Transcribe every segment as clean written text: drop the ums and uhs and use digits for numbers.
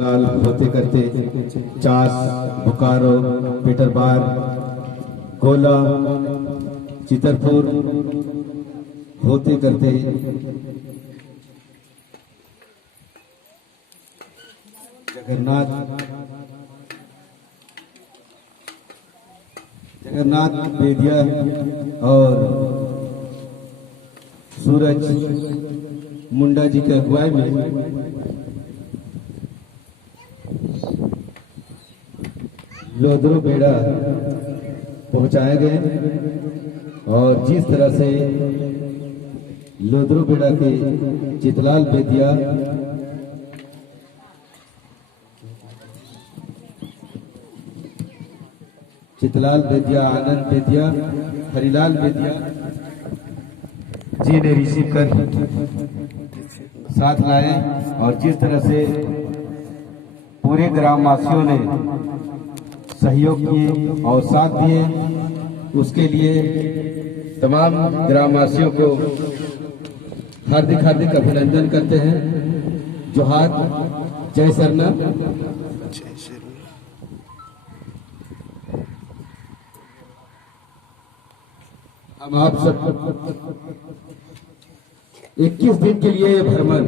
लाल होते करते चास, बोकारो, पीटरबार, गोला, चितरपुर होते करते जगन्नाथ बेदिया और सूरज मुंडा जी के अगुवाई में लोधरो बेड़ा पहुंचाए गए और जिस तरह से लोधरो बेड़ा के चितलाल बेदिया आनंद बेदिया, हरिलाल बेदिया जी ने रिसीव कर साथ लाए और जिस तरह से पूरे ग्रामवासियों ने सहयोग किए और साथ दिए, उसके लिए तमाम ग्रामवासियों को हार्दिक हार्दिक अभिनंदन करते हैं। जोहार, जय सरना। हम आप सब 21 दिन के लिए भ्रमण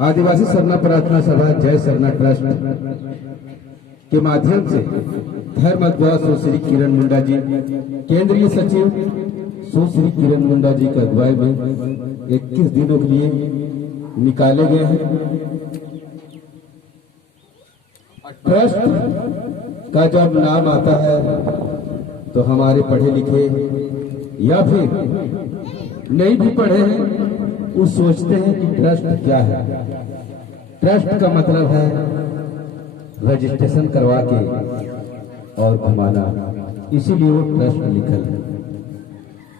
आदिवासी सरना प्रार्थना सभा जय सरना ट्रस्ट के माध्यम से धर्म अगुवा सुश्री किरण मुंडा जी, केंद्रीय सचिव सुश्री किरण मुंडा जी की अगुवाई में 21 दिनों के लिए निकाले गए हैं। ट्रस्ट का जब नाम आता है तो हमारे पढ़े लिखे या फिर नहीं भी पढ़े हैं वो सोचते हैं कि ट्रस्ट क्या है। ट्रस्ट का मतलब है रजिस्ट्रेशन करवा के और घुमाना, इसीलिए वो ट्रस्ट लिखल है।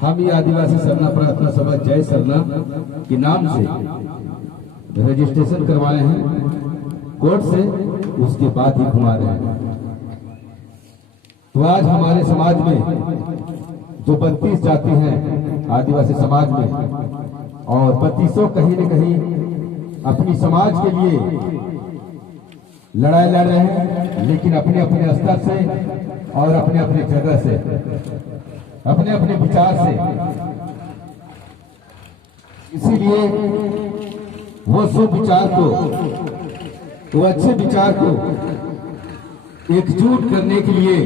हम ये आदिवासी सरना प्रार्थना सभा जय सरना के नाम से रजिस्ट्रेशन करवाए हैं कोर्ट से, उसके बाद ही घुमा रहे हैं। तो आज हमारे समाज में जो 32 जाति हैं आदिवासी समाज में, और 32 कहीं न कहीं अपनी समाज के लिए लड़ाई लड़ रहे हैं, लेकिन अपने अपने स्तर से और अपने अपने जगह से, अपने अपने विचार से। इसीलिए वो सुविचार को, वो अच्छे विचार को एकजुट करने के लिए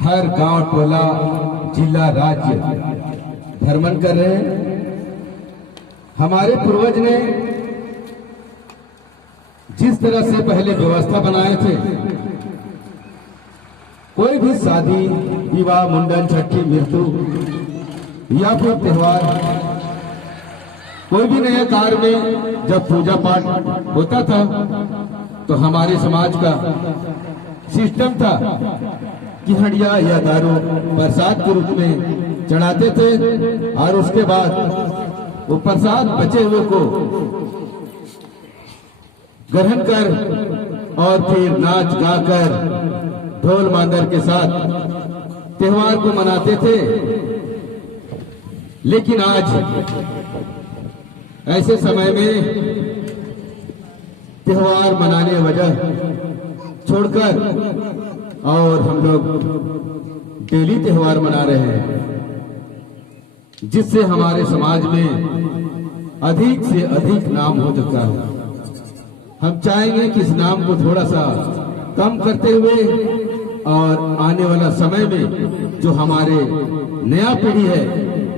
हर गांव, टोला, जिला, राज्य भ्रमण कर रहे हैं। हमारे पूर्वज ने जिस तरह से पहले व्यवस्था बनाए थे, कोई भी शादी, विवाह, मुंडन, छठी, मृत्यु या फिर त्योहार, कोई भी नए कार्य में जब पूजा पाठ होता था तो हमारे समाज का सिस्टम था कि हंडिया या दारू प्रसाद के रूप में चढ़ाते थे और उसके बाद वो प्रसाद बचे हुए को ग्रहण कर और फिर नाच गाकर ढोल मांदर के साथ त्योहार को मनाते थे। लेकिन आज ऐसे समय में त्योहार मनाने वजह छोड़कर और हम लोग डेली त्योहार मना रहे हैं, जिससे हमारे समाज में अधिक से अधिक नाम हो चुका है। हम चाहेंगे कि इस नाम को थोड़ा सा कम करते हुए और आने वाला समय में जो हमारे नया पीढ़ी है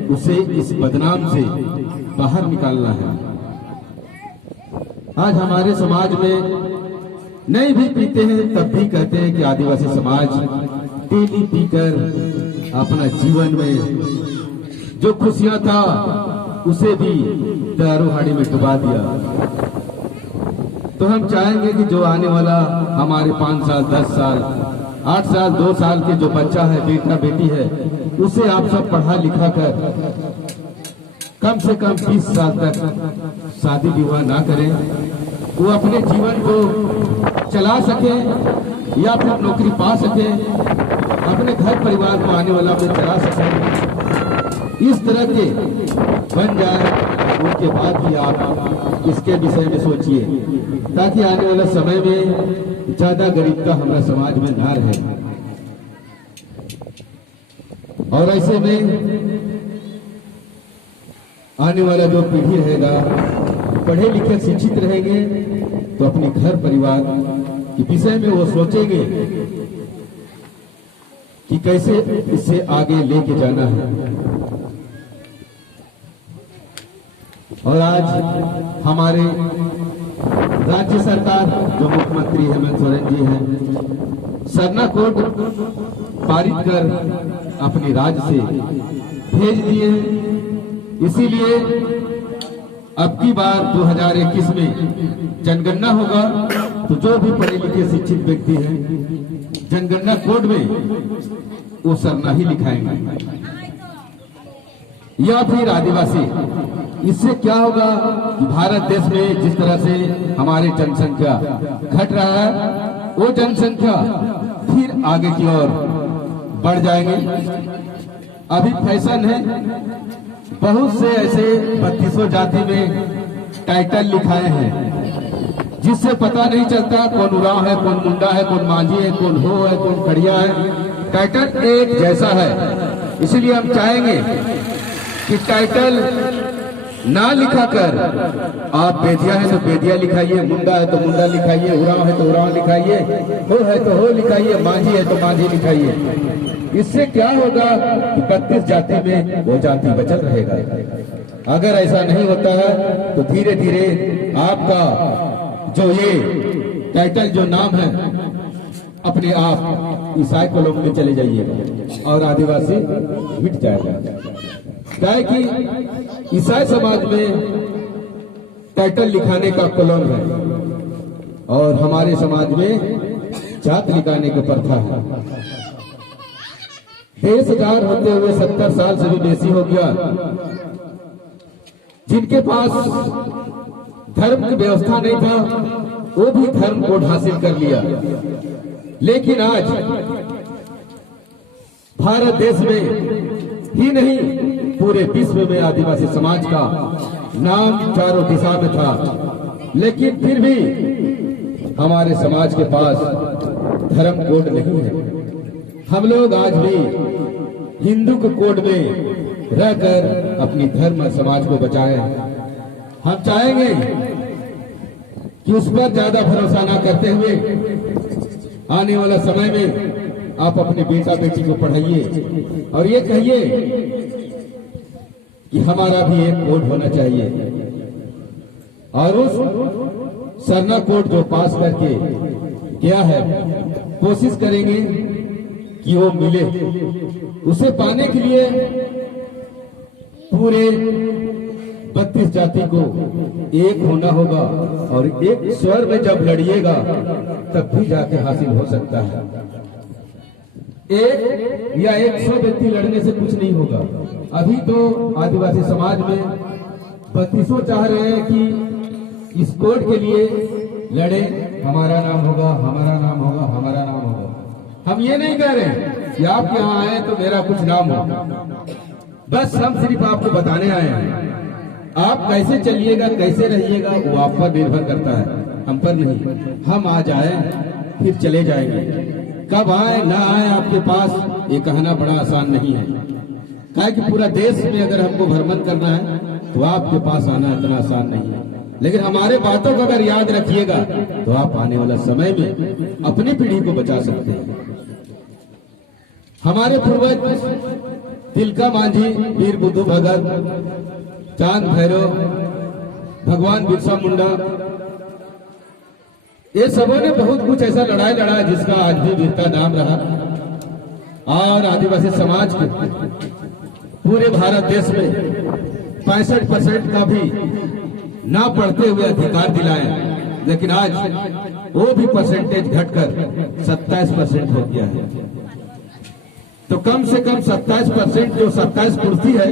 उसे इस बदनाम से बाहर निकालना है। आज हमारे समाज में नहीं भी पीते हैं तब भी कहते हैं कि आदिवासी समाज डेली पीकर अपना जीवन में जो खुशियां था उसे भी दारूहाड़ी में डुबा दिया। तो हम चाहेंगे कि जो आने वाला हमारे 5 साल, 10 साल, 8 साल, 2 साल के जो बच्चा है, बेटा बेटी है, उसे आप सब पढ़ा लिखा कर कम से कम 20 साल तक शादी विवाह ना करें, वो अपने जीवन को चला सके या फिर नौकरी पा सके, अपने घर परिवार को आने वाला में चला सके, इस तरह के बन जाए उनके बाद भी आप इसके विषय में सोचिए, ताकि आने वाला समय में ज्यादा गरीबता हमारा समाज में ना रहे। और ऐसे में आने वाला जो पीढ़ी रहेगा, पढ़े लिखे शिक्षित रहेंगे, तो अपने घर परिवार के विषय में वो सोचेंगे कि कैसे इससे आगे लेके जाना है। और आज हमारे राज्य सरकार जो मुख्यमंत्री हेमंत सोरेन जी हैं, सरना कोड पारित कर अपने राज्य से भेज दिए। इसीलिए अब की बार 2021 में जनगणना होगा, तो जो भी पढ़े लिखे शिक्षित व्यक्ति हैं, जनगणना कोड में वो सरना ही लिखाएंगे या फिर आदिवासी। इससे क्या होगा कि भारत देश में जिस तरह से हमारी जनसंख्या घट रहा है, वो जनसंख्या फिर आगे की ओर बढ़ जाएंगे। अभी फैशन है, बहुत से ऐसे 3200 जाति में टाइटल लिखाए हैं, जिससे पता नहीं चलता कौन उरांव है, कौन मुंडा है, कौन मांझी है, कौन हो है, कौन खड़िया है। टाइटल एक जैसा है। इसलिए हम चाहेंगे कि टाइटल ना लिखाकर आप बेदिया है तो बेदिया लिखाइए, मुंडा है तो मुंडा लिखाइए, उरांव है तो उरांव लिखाइए, हो है तो हो लिखाइए, मांझी है तो मांझी लिखाइए। इससे क्या होगा कि 32 जाति में वो जाति बचल रहेगा। अगर ऐसा नहीं होता है तो धीरे धीरे आपका जो ये टाइटल जो नाम है अपने आप ईसाई कॉलम में चले जाइएगा और आदिवासी मिट जाएगा। क्या है कि ईसाई समाज में टाइटल लिखाने का कॉलम है और हमारे समाज में जात लिखाने की प्रथा है। देश आजाद होते हुए 70 साल से भी बेसी हो गया। जिनके पास धर्म की व्यवस्था नहीं था, वो भी धर्म कोड हासिल कर लिया। लेकिन आज भारत देश में ही नहीं, पूरे विश्व में आदिवासी समाज का नाम चारों दिशा में था। लेकिन फिर भी हमारे समाज के पास धर्म कोड नहीं है। हम लोग आज भी हिंदू के कोड में रहकर अपनी धर्म और समाज को बचाएं। हम चाहेंगे कि उस पर ज्यादा भरोसा ना करते हुए आने वाला समय में आप अपने बेटा बेटी को पढ़ाइए और ये कहिए कि हमारा भी एक कोड होना चाहिए। और उस सरना कोड जो पास करके गया है, कोशिश करेंगे कि वो मिले। उसे पाने के लिए पूरे 32 जाति को एक होना होगा और एक स्वर में जब लड़िएगा तब भी जाके हासिल हो सकता है। एक या 100 व्यक्ति लड़ने से कुछ नहीं होगा। अभी तो आदिवासी समाज में 3200 चाह रहे हैं कि इस कोड के लिए लड़े, हमारा नाम होगा, हमारा नाम होगा, हमारा नाम होगा। हम ये नहीं कह रहे कि आप यहाँ आए तो मेरा कुछ नाम हो, बस हम सिर्फ आपको बताने आए हैं। आप कैसे चलिएगा, कैसे रहिएगा, वो आप पर निर्भर करता है, हम पर नहीं। हम आज आए फिर चले जाएंगे, कब आए ना आए आपके पास ये कहना बड़ा आसान नहीं है। क्या कि पूरा देश में अगर हमको भ्रमण करना है तो आपके पास आना इतना आसान नहीं है। लेकिन हमारे बातों को अगर याद रखिएगा तो आप आने वाला समय में अपनी पीढ़ी को बचा सकते हैं। हमारे पूर्वज तिलका मांझी, वीर बुद्धू भगत, चांद भैरव, भगवान बिरसा मुंडा, ये सबों ने बहुत कुछ ऐसा लड़ाई लड़ा जिसका आज भी वीरता नाम रहा। और आदिवासी समाज को पूरे भारत देश में 65% का भी ना पढ़ते हुए अधिकार दिलाए। लेकिन आज वो भी परसेंटेज घटकर 27% हो गया है। तो कम से कम 27% जो 27 कुर्सी है,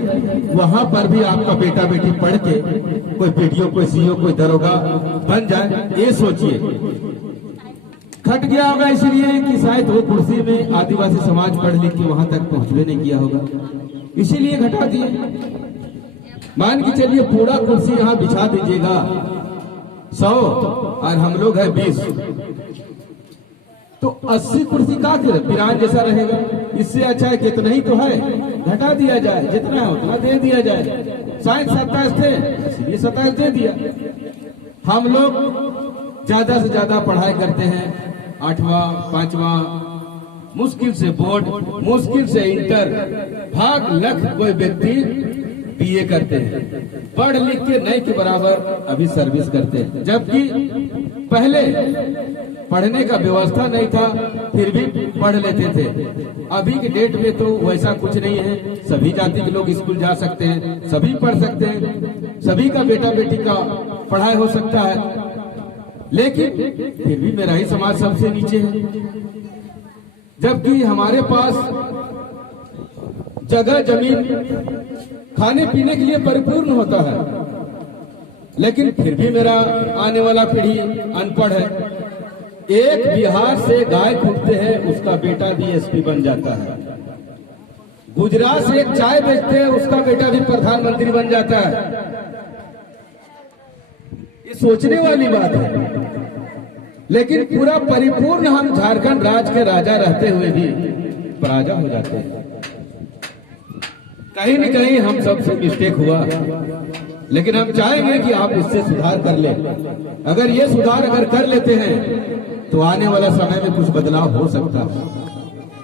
वहां पर भी आपका बेटा बेटी पढ़ के कोई पीडीओ, कोई सीओ, कोई दरोगा बन जाए, ये सोचिए। घट गया होगा इसलिए कि शायद वो कुर्सी में आदिवासी समाज पढ़ लिख के वहां तक पहुंचने नहीं किया होगा, इसीलिए घटा दिए। मान के चलिए पूरा कुर्सी यहाँ बिछा दीजिएगा 100 और हम लोग हैं 20, तो 80 कुर्सी का पिरान जैसा रहेगा। इससे अच्छा है कितना ही तो है घटा दिया जाए, जितना है उतना दे दिया जाए। 60-27 थे इसलिए 27 दे दिया। हम लोग ज्यादा से ज्यादा पढ़ाई करते हैं, 8वां 5वां, मुश्किल से बोर्ड, मुश्किल से इंटर, भाग लख कोई व्यक्ति बीए करते हैं, पढ़ लिख के नहीं के बराबर अभी सर्विस करते हैं। जबकि पहले पढ़ने का व्यवस्था नहीं था, फिर भी पढ़ लेते थे। अभी के डेट में तो वैसा कुछ नहीं है, सभी जाति के लोग स्कूल जा सकते हैं, सभी पढ़ सकते हैं, सभी का बेटा बेटी का पढ़ाई हो सकता है। लेकिन फिर भी मेरा ही समाज सबसे नीचे है, जबकि हमारे पास जगह जमीन खाने पीने के लिए परिपूर्ण होता है, लेकिन फिर भी मेरा आने वाला पीढ़ी अनपढ़ है। एक बिहार से गाय खूटते हैं, उसका बेटा डीएसपी बन जाता है। गुजरात से एक चाय बेचते हैं, उसका बेटा भी प्रधानमंत्री बन जाता है। ये सोचने वाली बात है। लेकिन पूरा परिपूर्ण हम झारखंड राज्य के राजा रहते हुए भी पराजा हो जाते हैं। कहीं न कहीं हम सबसे मिस्टेक हुआ, लेकिन हम चाहेंगे कि आप इससे सुधार कर ले। अगर ये सुधार अगर कर लेते हैं तो आने वाला समय में कुछ बदलाव हो सकता है।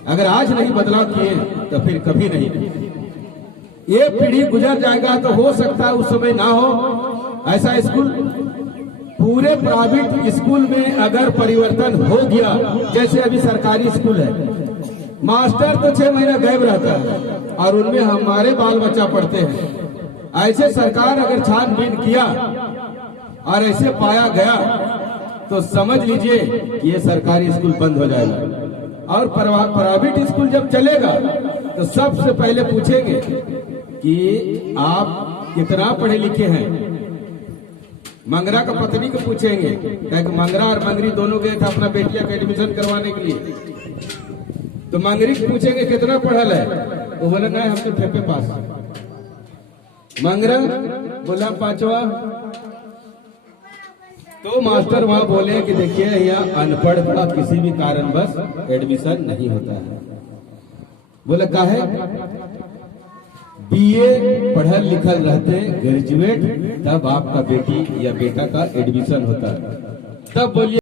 अगर आज नहीं बदलाव किए तो फिर कभी नहीं। ये पीढ़ी गुजर जाएगा तो हो सकता है उस समय ना हो ऐसा स्कूल। पूरे प्राइवेट स्कूल में अगर परिवर्तन हो गया, जैसे अभी सरकारी स्कूल है, मास्टर तो 6 महीना गायब रहता है और उनमें हमारे बाल बच्चा पढ़ते हैं। ऐसे सरकार अगर छानबीन किया और ऐसे पाया गया तो समझ लीजिए कि ये सरकारी स्कूल बंद हो जाएगा। और प्राइवेट स्कूल जब चलेगा तो सबसे पहले पूछेंगे कि आप कितना पढ़े लिखे हैं। मंगरा का पत्नी को पूछेंगे, क्योंकि मंगरा और मंगरी दोनों गए थे अपना बेटिया का एडमिशन करवाने के लिए, तो मंगरी को पूछेंगे कितना पढ़ल है, तो बोले नहीं हम तो ठेपे पास। मंगरा बोला 5वां, तो मास्टर वहां बोले कि देखिए यहाँ अनपढ़ का किसी भी कारणवश एडमिशन नहीं होता है। बोले काहे? बीए पढ़ल लिखल रहते ग्रेजुएट, तब आपका बेटी या बेटा का एडमिशन होता है। तब बोलिए